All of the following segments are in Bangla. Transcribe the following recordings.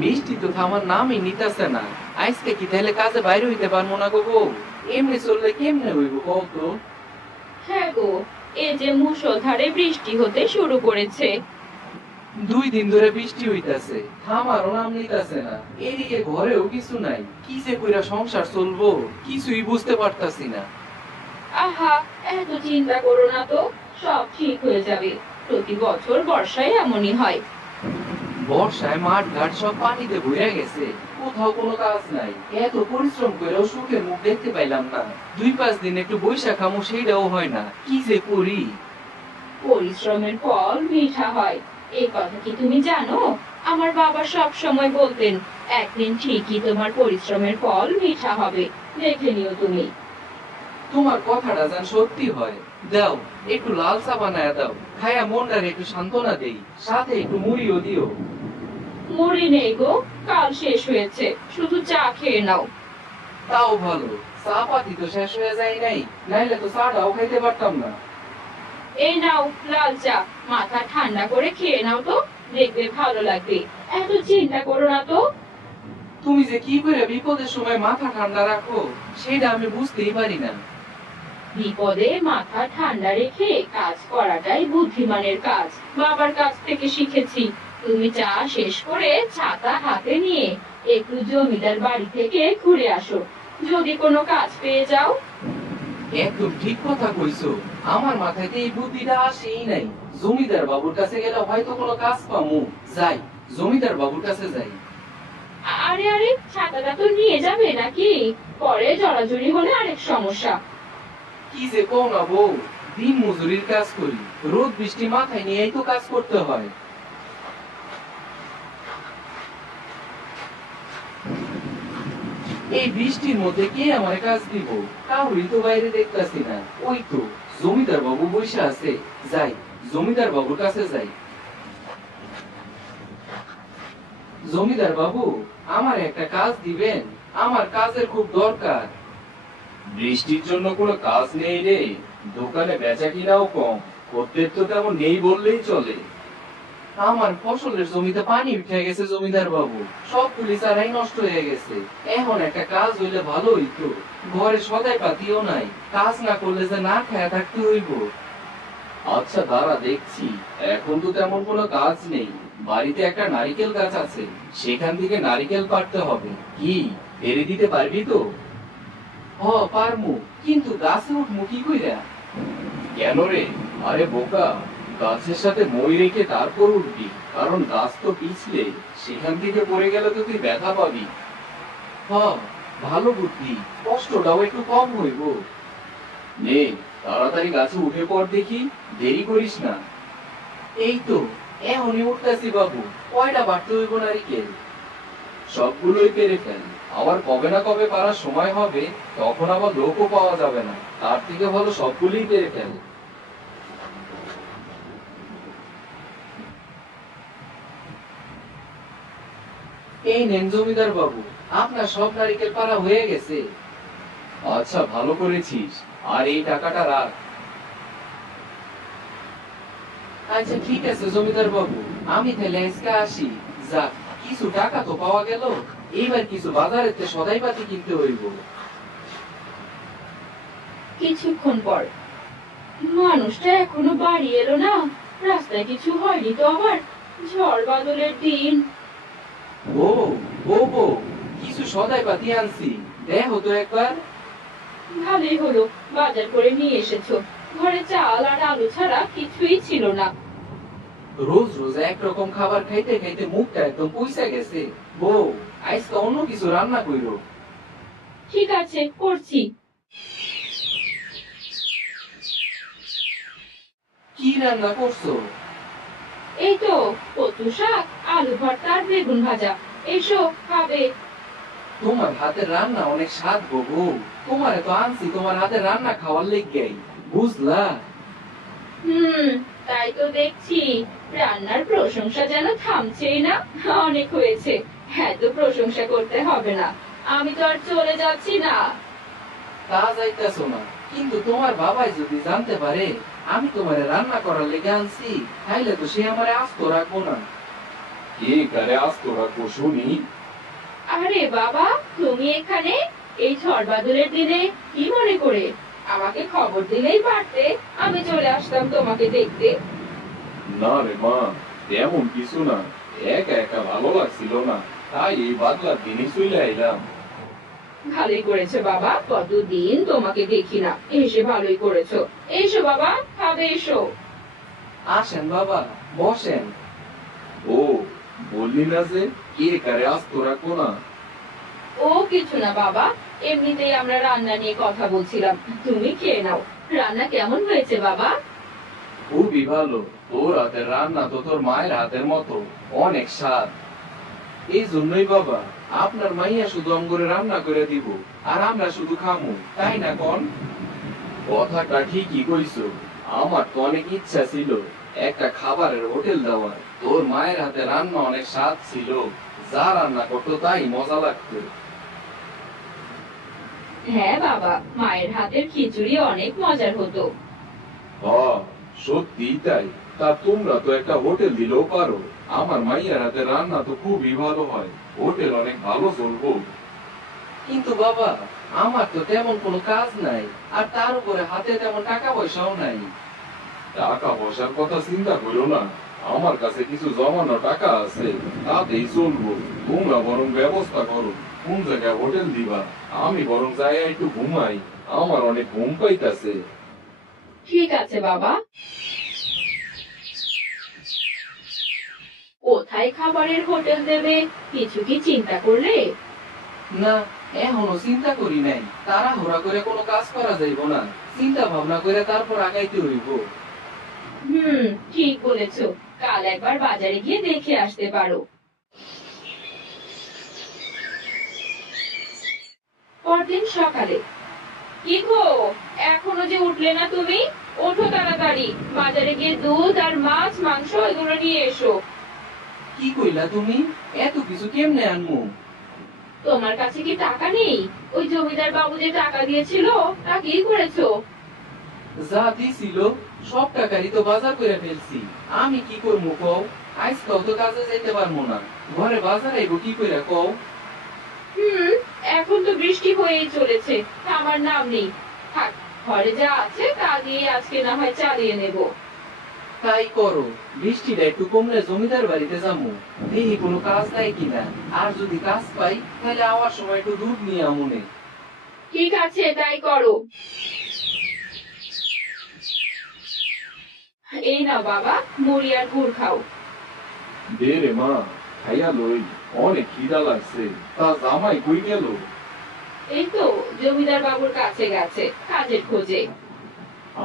বৃষ্টি তো থামার নামই নিতেছে না। আজকে কি তাহলে কাজে বাইরে হইতে পারবো না গো বউ? এমনি চললে কেমনে হইব কও তো? হ্যাঁ গো, এই যে মুষলধারে বৃষ্টি হতে শুরু করেছে। 2 দিন ধরে বৃষ্টি হইতাছে, থামারও নাম নিতেছে না। এদিকে ঘরেও কিছু নাই, কি যে কইরা সংসার চলবো কিছুই বুঝতে পারতাছি না। আহা, এত চিন্তা করো না তো, সব ঠিক হয়ে যাবে। প্রতি বছর বর্ষায় এমনই হয়। বর্ষায় মাঠ ঘাট সব পানিতে ভরে গেছে, কোথাও কোনো কাজ নাই। এত পরিশ্রম করেও সুখের মুখ দেখতে পাইলাম না। 2-5 দিন একটু বৈশাখ খামো সেইটাও হয় না, কি যে করি। পরিশ্রমের ফল মিঠা হয়, এই কথা কি তুমি জানো? আমার বাবা সব সময় বলতেন, একদিন ঠিকই তোমার পরিশ্রমের ফল মিঠা হবে, দেখে নিও তুমি। তোমার কথাটা যেন সত্যি হয়। দাও, একটু লাল চা বানায়া দাও, খায়া মনটারে একটু সান্ত্বনা দেই, সাথে একটু মুড়িও দিও। মুড়ি নেই গো, কাল শেষ হয়েছে, শুধু চা খেয়ে নাও। তাও ভালো, চা পাতি তো শেষ হয়ে যায় নাই, নাইলে তো চাটাও খাইতে পারতাম না। এই নাও লাল চা, মাথা ঠান্ডা করে খেয়ে নাও তো, দেখবে ভালো লাগবে। এত চিন্তা করো না তো। তুমি যে কি করে বিপদের সময় মাথা ঠান্ডা রাখো সেটা আমি বুঝতেই পারি না। বিপদে মাথা ঠান্ডা রেখে কাজ করাটাই বুদ্ধিমানের কাজ, বাবার কাছ থেকে শিখেছি। তুমি চা শেষ করে ছাতা হাতে নিয়ে একটু জমিদার বাড়ি থেকে ঘুরে আসো, যদি কোনো কাজ পেয়ে যাও। একদম ঠিক কথা কইছো, আমার মাথায় তো এই বুদ্ধিটা আসেই নাই। জমিদার বাবুর কাছে গেলে হয়তো কোনো কাজ পামু। যাই, জমিদার বাবুর কাছে যাই। আরে আরে, ছাতাটা তো নিয়ে যাবে নাকি? পরে জড়াজড়ি হলে আরেক সমস্যা। কি যে কও না বউ, দিন মজুরির কাজ করি, রোদ বৃষ্টি মাথায় নিয়েই তো কাজ করতে হয়। এই বৃষ্টির মধ্যে কে আমার কাজ দিব? কাউরি তো বাইরে দেখতাছি না। ওই তো জমিদার বাবু বসে আছে, যাই, জমিদার বাবুর কাছে যাই। জমিদার বাবু, আমার একটা কাজ দিবেন, আমার কাজের খুব দরকার। বৃষ্টির জন্য কোনো কাজ নেই রে। দোকানে বেচা কিনাও কম, খদ্দের তো তেমন নেই বললেই চলে। আমার ফসলের জমিতে পানি উঠে গেছে জমিদার বাবু, সবগুলি চারাই নষ্ট হয়ে গেছে। এখন একটা কাজ হইলে ভালো হইতো। ঘরে সদাই পাতিও নাই, কাজ না করলে যে না খায়া থাকতে হইব। আচ্ছা দাঁড়া দেখছি। এখন তো তেমন কোনো কাজ নেই। বাড়িতে একটা নারিকেল গাছ আছে, সেখান থেকে নারিকেল পাড়তে হবে। কি পেরে দিতে পারবি তো? হ, পারমু, কিন্তু গাছে উঠমু কি কইরা? কেন রে? আরে বোকা, গাছের সাথে মই রেখে তারপর উঠবি, কারণ গাছ তো পিছলে সেখান থেকে পড়ে গেলে তো তুই ব্যথা পাবি। হ, ভালো বুদ্ধি, কষ্টটাও একটু কম হইব। নে, তাড়াতাড়ি গাছে উঠে পড় দেখি, দেরি করিস না। এই তো এখনই উঠতেছি বাবু, কয়টা বাড়তে হইব নারিকেল? সবগুলোই পেরে ফেল, আবার কবে না কবে পারার সময় হবে, তখন আবার লোকও পাওয়া যাবে না। তার থেকে ভালো সবগুলোই পেরে ফেল। এই নেন জমিদার বাবু, আপনার সব নারিকেল পাড়া হয়ে গেছে। আচ্ছা, ভালো করেছিস। আর এই টাকাটা রাখ। আচ্ছা ঠিক আছে জমিদার বাবু, আমি তাহলে আজকে আসি। যাক, কিছু টাকা তো পাওয়া গেল, এইবার কিছু বাজারেতে সদাই পাতি কিনতে হইব। কিছুক্ষণ পর, মানুষটা এখনো বাড়ি এলো না। রাস্তায় কিছু হয়নি তো আবার? ঝড় বাদলের দিন। ও, বউ, কিছু সদাই পাতি আনছি, দেখো তো একবার। ভালোই হলো, বাজার করে নিয়ে এসেছো। ঘরে চাল আর আলু ছাড়া কিছুই ছিল না। রোজ রোজ একরকম খাবার খাইতে খাইতে মুখটা একদম পয়সা গেছে। বউ, আজকে অন্য কিছু রান্না কইরো। ঠিক আছে, করছি। কি রান্না করছো? এই তো কচু শাক, আলু ভর্তা আর বেগুন ভাজা। এসো, খাবে। তোমার হাতের রান্না অনেক স্বাদ গো বউ। তোমারে তো আনছি তোমার হাতের রান্না খাওয়ার লেগেই, বুঝলা? হুম, তাই তো দেখছি। রান্নার প্রশংসা যেন থামছেই না। অনেক হয়েছে, এত প্রশংসা করতে হবে না। আমি তো আর চলে যাচ্ছি না। তা যাইতেছো না, কিন্তু তোমার বাবাই যদি জানতে পারে আমি তোমারে রান্না করার লেগে আনছি, তাইলে তো সে আমারে আস্ত রাখবো না। কে কারে আস্ত রাখবো শুনি? আরে বাবা, তুমি এখানে এই ঝড় বাদলের দিনে কি মনে করে? আমাকে খবর দিলেই পারতে, আমি চলে আসতাম তোমাকে দেখতে। না রে মা, তেমন কিছু না, একা একা ভালো লাগছিল না, তাই এই বাদলার দিনে চলে আইলাম। ভালোই করেছো বাবা, কতদিন তোমাকে দেখি না, এসে ভালোই করেছো। এসো বাবা, খাবে এসো। আসেন বাবা, বসেন। ও, বললি না যে কে কারে আস্ত রাখবো না? ও কিছু না বাবা, এমনিতেই আমরা রান্না নিয়ে কথা বলছিলাম। তুমি খেয়ে নাও। রান্না কেমন হয়েছে বাবা? খুবই ভালো, তোর হাতের রান্না তো তোর মায়ের হাতের মতো, অনেক স্বাদ। এই জন্যই বাবা আপনার মাইয়া শুধু আমগরে রান্না করে দিব, আর আমরা শুধু খামু, তাই না কোন? কথাটা ঠিকই কইছো, আমার তো অনেক ইচ্ছা ছিল একটা খাবারের হোটেল দেওয়ার। তোর মায়ের হাতে রান্না অনেক স্বাদ ছিল, যা রান্না করতো তাই মজা লাগতো। হ্যাঁ বাবা, মায়ের হাতের খিচুড়ি অনেক মজার হতো। সত্যি তাই। তা তোমরা তো একটা হোটেল দিলেও পারো, আমার মাইয়ার হাতে রান্না তো খুবই ভালো হয়, হোটেল অনেক ভালো চলবো। কিন্তু বাবা আমার তো তেমন কোনো কাজ নাই, আর তার উপরে হাতে তেমন টাকা পয়সাও নাই। টাকা পয়সার কথা চিন্তা করো না, আমার কাছে কিছু জমানো টাকা আছে, তাতেই চলবো। তোমরা বরং ব্যবস্থা করো কোন জায়গায় হোটেল দিবা, আমি বরং যাই একটু ঘুমাই, আমার অনেক ঘুম পাইতাছে। ঠিক আছে বাবা। কোথায় খাবারের হোটেল দেবে কিছু কি চিন্তা করলে? না, এখনো চিন্তা করি নাই, তাড়াহুড়া করে কোনো কাজ করা যাইব না, চিন্তা ভাবনা করে তারপর আগাইতে হইব। ঠিক বলেছো। কাল একবার বাজারে গিয়ে দেখে আসতে পারো। পরদিন সকালে, কি গো, এখনো যে উঠলে না তুমি? ওঠো তাড়াতাড়ি, বাজারে গিয়ে দুধ আর মাছ মাংস এগুলো নিয়ে এসো। কি কইলা তুমি? এত কিছু কেমনে আনমু? তোমার কাছে কি টাকা নেই? ওই জমিদার বাবু যে টাকা দিয়েছিল তা কি করেছো? যা দিছিল সব টাকারই তো বাজার করে ফেলছি, আমি কি করবো কও? আজকাল তো কাজে যাইতে পারবো না, ঘরে বাজার আইব কি কইরা কও? হুম এখন তো বৃষ্টি হয়েই চলেছে, আমার নাম নেই। থাক, ঘরে যা আছে তা দিয়ে আজকে না হয় চালিয়ে নেব। তাই করো, বৃষ্টিটা একটু কমলে জমিদার বাড়িতে যাবো, দেখি কোনো কাজ দেয় কিনা, আর যদি কাজ পাই তাহলে আওয়ার সময় একটু দুধ নিয়ে আমনে। ঠিক আছে, তাই করো। এই নাও বাবা, মুড়ি আর গুড় খাও। দে রে মা, খাইয়া লই, অনেক খিদা লাগছে। তা জামাই কই গেল? এই তো জমিদার বাবুর কাছে গেছে কাজের খোঁজে।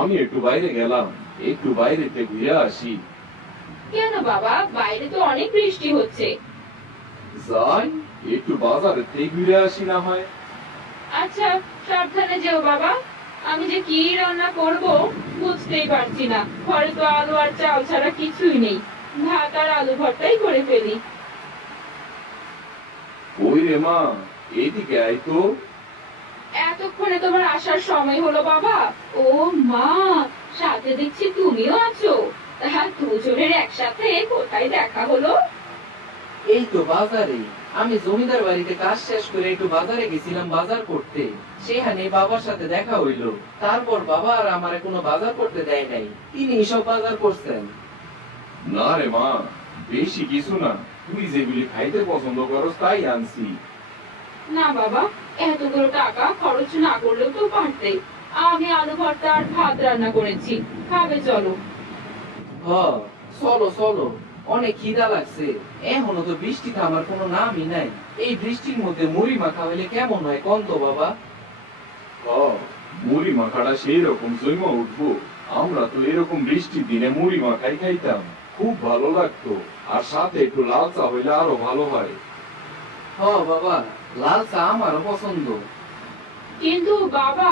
আমি একটু বাইরে গেলাম, একটু বাইরেতে ঘুরে আসি। কেন বাবা, বাইরে তো অনেক বৃষ্টি হচ্ছে। যাই, একটু বাজারে থেকে ঘুরে আসি না হয়। আচ্ছা, সাবধানে যেও বাবা। আমি যে কি রান্না করব বুঝতেই পারছি না, ঘরে তো আলু আর চাল ছাড়া কিছুই নেই। ভাত আর আলু ভর্তাই করে ফেলি। ওই রে মা, এদিকে আয় তো। এতক্ষণে তোমার আসার সময় হলো বাবা? ও মা, সাথে দেখছি তুমিও আছো। তা দুজনের একসাথে কোথায় দেখা হলো? এই তো বাজারে, আমি জমিদার বাড়িতে কাজ শেষ করে একটু বাজারে গেছিলাম বাজার করতে, সেখানে বাবার সাথে দেখা হইলো। তারপর বাবা আর আমারে কোনো বাজার করতে দেয় নাই, তিনি সব বাজার করছেন। না রে মা, বেশি কিছু না, তুই যেগুলি খাইতে পছন্দ করস তাই আনছি। না বাবা, এতগুলো টাকা খরচ না করলেও তো পারতে। আমি আলু ভর্তা আর ভাত রান্না করেছি, খাবে চলো। হ, চলো চলো, অনেক খিদা লাগছে, এখনো তো বৃষ্টি থামার কোনো নামই নাই। এই বৃষ্টির মধ্যে মুড়ি মাখা হইলে কেমন হয় কোন তো বাবা? মুড়ি মাখাটা সেই রকম জমা উঠবো, আমরা তো এরকম বৃষ্টির দিনে মুড়ি মাখাই খাইতাম, খুব ভালো লাগতো। আর সাথে একটু লাল চা হইলে আরো ভালো হয়। হ বাবা, লাল চা আমারও পছন্দ। কিন্তু বাবা,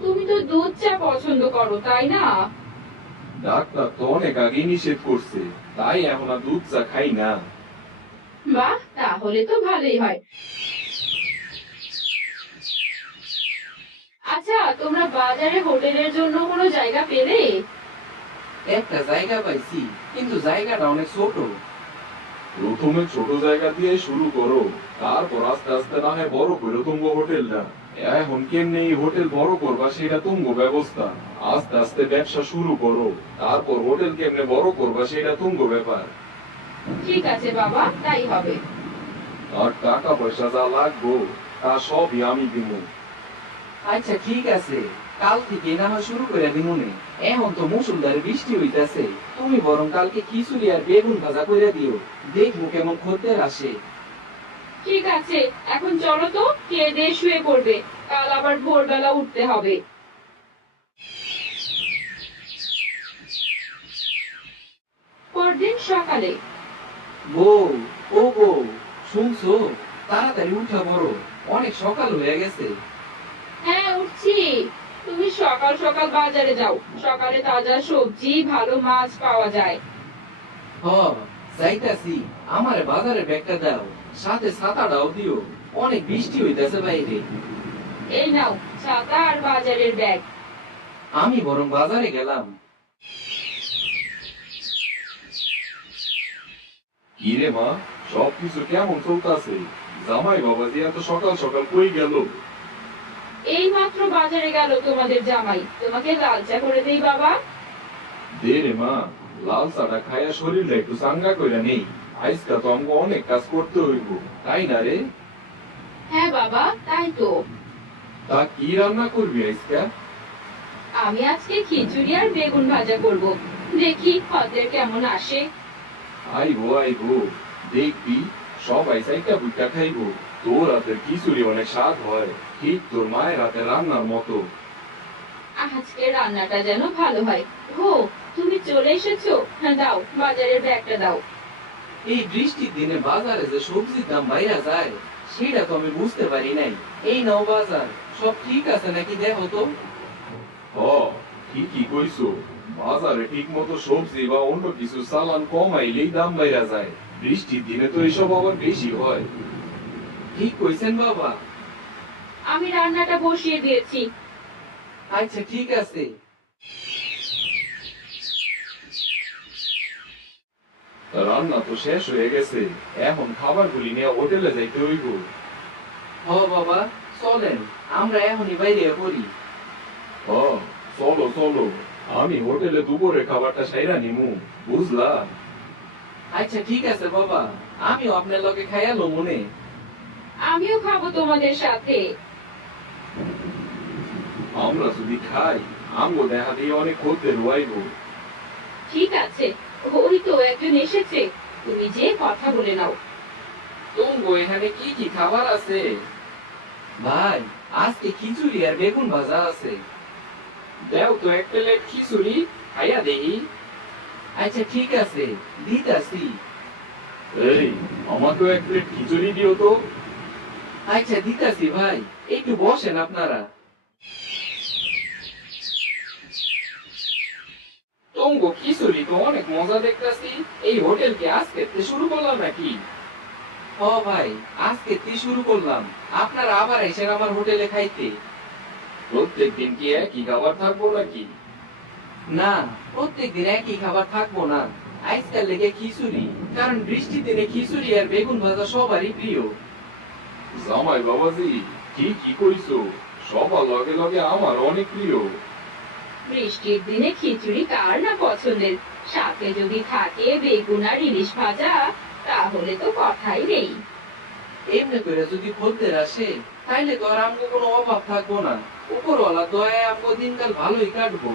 তুমি তো দুধ চা পছন্দ করো তাই না? ডাক্তার তো অনেক আগে নিষেধ করছে, তাই এখন আর দুধ চা খাই না। বাহ, তাহলে তো ভালোই হয়। আচ্ছা, তোমরা বাজারে হোটেলের জন্য কোনো জায়গা পেলে? একটা জায়গা পাইছি, কিন্তু জায়গাটা অনেক ছোট। প্রথমে ছোট জায়গা দিয়ে শুরু করো, তারপর আস্তে আস্তে না হয় বড় করে তুমগো হোটেলটা। এখন কেমনে এই হোটেল বড় করবা সেটা তুমগো ব্যবস্থা। আস্তে আস্তে ব্যবসা শুরু করো, তারপর হোটেল কেমনে বড় করবা সেটা তুমগো ব্যাপার। ঠিক আছে বাবা, তাই হবে। আর টাকা পয়সা যা লাগবো তা সবই আমি দিব। আচ্ছা ঠিক আছে, কাল থেকে না হয় শুরু করে দিমুনে। এখন তো মুষলধারে বৃষ্টি হইতাছে, তুমি বরং কালকে খিচুড়ি আর বেগুন ভাজা কইরা দিও, দেখবো কেমন খদ্দের আসে। ঠিক আছে, এখন চলো তো, খেয়ে দিয়ে শুয়ে পড়বে, কাল আবার ভোরবেলা উঠতে হবে। পরদিন সকালে। বউ, ও বউ, শুনছো? তাড়াতাড়ি উঠা পড়ো, অনেক সকাল হয়ে গেছে। হ্যাঁ উঠছি। তুমি সকাল সকাল বাজারে যাও, সকালে তাজা সবজি ভালো মাছ পাওয়া যায়। হ, যাইতাছি। আমারে বাজারে ব্যাগটা দাও, সাথে ছাতাটাও দিও, অনেক বৃষ্টি হইতাছে বাইরে। এই নাও ছাতা আর বাজারের ব্যাগ। আমি বরং বাজারে গেলাম। কি রে মা, সবকিছু কেমন চলতেছে? জামাই বাবাজি এত সকাল সকাল কই গেল? এই মাত্র বাজারে গেল তোমাদের জামাই, তোমাকে লাল চা করে দেই বাবা। দে রে মা, লাল চাটা খাইয়া শরীরটা একটু চাঙ্গা কইরা নেই। আজকা তো আমাকে অনেক কাজ করতে হইব, তাই না রে? হ্যাঁ বাবা, তাই তো। তা কি রান্না করবি আজকা? আমি আজকে খিচুড়ি আর বেগুন ভাজা করব, দেখি খদ্দের কেমন আসে। আইবো দেখবি, সবাই চাইটা বুইটা খাইবো। তোর হাতের খিচুড়ি অনেক স্বাদ হয়, ঠিক তোর মায়ের হাতে রান্নার মতো। আজকে রান্নাটা যেন ভালো হয়। হো, তুমি চলে এসেছো? হ্যাঁ দাও, বাজারের ব্যাগটা দাও। এই বৃষ্টির দিনে বাজারে যে সবজির দাম বাইরা যায়, সেটা তো আমি বুঝতে পারি নাই। এই নাও বাজার, সব ঠিক আছে নাকি দেখো তো। হ, ঠিকই কইছো। বাজারে ঠিক মতো সবজি বা অন্য কিছু চালান কমাইলেই দাম বাইরা যায়। বৃষ্টির দিনে তো এসব আবার বেশি হয়। ঠিক কইছেন বাবা। আমি রান্নাটা বসিয়ে দিয়েছি। আচ্ছা ঠিক আছে। রান্না তো শেষ হয়ে গেছে, এখন খাবারগুলি নিয়ে হোটেলে যাইতে হইব। হ বাবা, চলেন আমরা এখনই বাইরে পড়ি। হ, চলো চলো, আমি হোটেলে দুপুরে খাবারটা সাইরা নিমু, বুঝলা? আচ্ছা ঠিক আছে বাবা, আমিও আপনার লগে খাইয়ালো মনে। আমিও খাবো তোমাদের সাথে। আমরা যদি খাই, আমগো দেখা দিয়ে অনেক খদ্দের রুয়াইব। ঠিক আছে, ওই তো একজন এসেছে, তুমি যে কথা বলে নাও। তুমগো এখানে কি কি খাবার আছে? ভাই, আজকে খিচুড়ি আর বেগুন ভাজা আছে। দেও তো এক প্লেট খিচুড়ি, খাইয়া দেই। আচ্ছা ঠিক আছে, দিতাছি। এই, আমাকেও এক প্লেট খিচুড়ি দিও তো। আচ্ছা দিতাছি ভাই, একটু বসেন আপনারা। তুমগো খিচুড়ি তো অনেক মজা দেখতাছি, এই হোটেল কি আজকে থেকে শুরু করলাম নাকি? হ ভাই, আজকে থেকে শুরু করলাম। আপনারা আবার এসেন আমার হোটেলে খাইতে। প্রত্যেকদিন কি একই খাবার থাকবো নাকি? না, প্রত্যেকদিন একই খাবার থাকবো না। আজকাল লেগে খিচুড়ি, কারণ বৃষ্টির দিনে খিচুড়ি আর বেগুন ভাজা সবারই প্রিয়। জামাই বাবাজি, ঠিকই কইছো, সবার লগে লগে আমার অনেক প্রিয়। বৃষ্টির দিনে খিচুড়ি কার না পছন্দের, সাথে যদি থাকে বেগুন আর ইলিশ ভাজা, তাহলে তো কথাই নেই। এমনি করে যদি খদ্দের আসে, তাইলে তো আর আমগো কোনো অভাব থাকবো না। উপরওয়ালা দয়ায় আমগো দিনকাল ভালোই কাটবো।